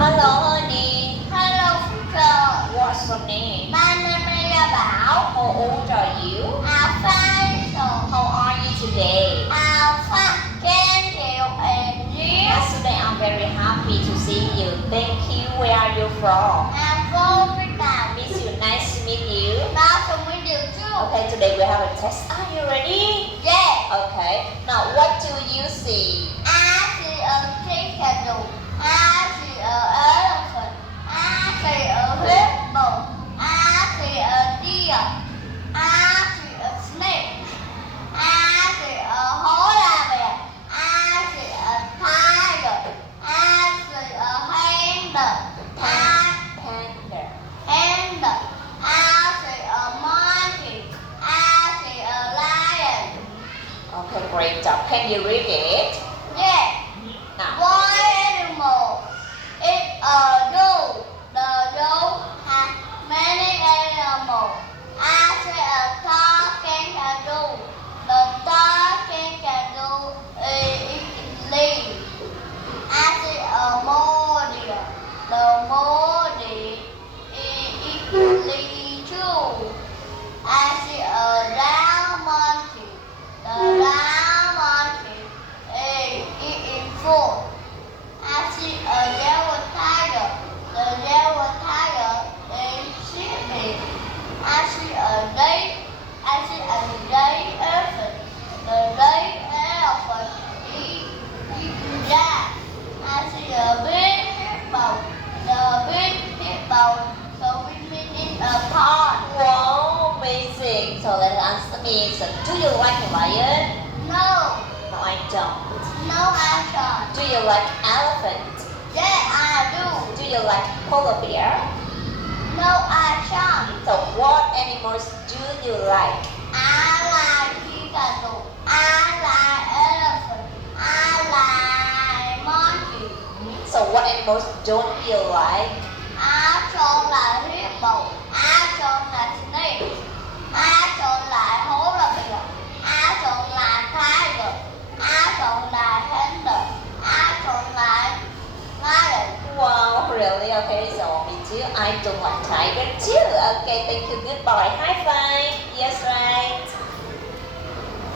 Hello honey. Hello teacher. What's your name? My name is Bảo. How old are you? I'm fine. So How are you today? I'm fine. Thank you and you. Yesterday I'm very happy to see you. Thank you. Where are you from? I'm from Vietnam. Miss you. Nice to meet you. Nice to meet you too. Okay, today we have a test. Are you ready? Yeah. Okay. Now what do you see? I see a chicken. I see an elephant. I see a hippo. I see a deer. I see a snake. I see a polar bear. I see a tiger. I see a panda. Panda. Panda. I see a monkey. I see a lion. Okay, great job. Can you read it? Yeah. Now. What animal? It's a zoo. The zoo has many animals. I see a talking kangaroo. The talking kangaroo is eating leaves. I see a mole deer. The mole deer is eating leaves too. I see a round monkey. The round monkey is eating fruit. I see a yellow tiger. The yellow tiger is sleeping. I see a red elephant. The red elephant eating grass. I see a big hippo. The big hippo swimming in a pond. Wow, amazing. So let's answer me. So, do you like lion? No, No, I don't. no answer. Do you like elephant? Yeah, I do. Do you like polar bear? No answer. So what animals do you like? I like chicken. I like elephant. I like monkey. So what animals don't you like? I don't like hippo. I don't like snake. I don't like polar bear. I don't like tiger. I don't like panda. I don't like lion. Wow, really? Okay, so me too. I don't like tiger too. Okay, thank you. Goodbye. High five. Yes, right.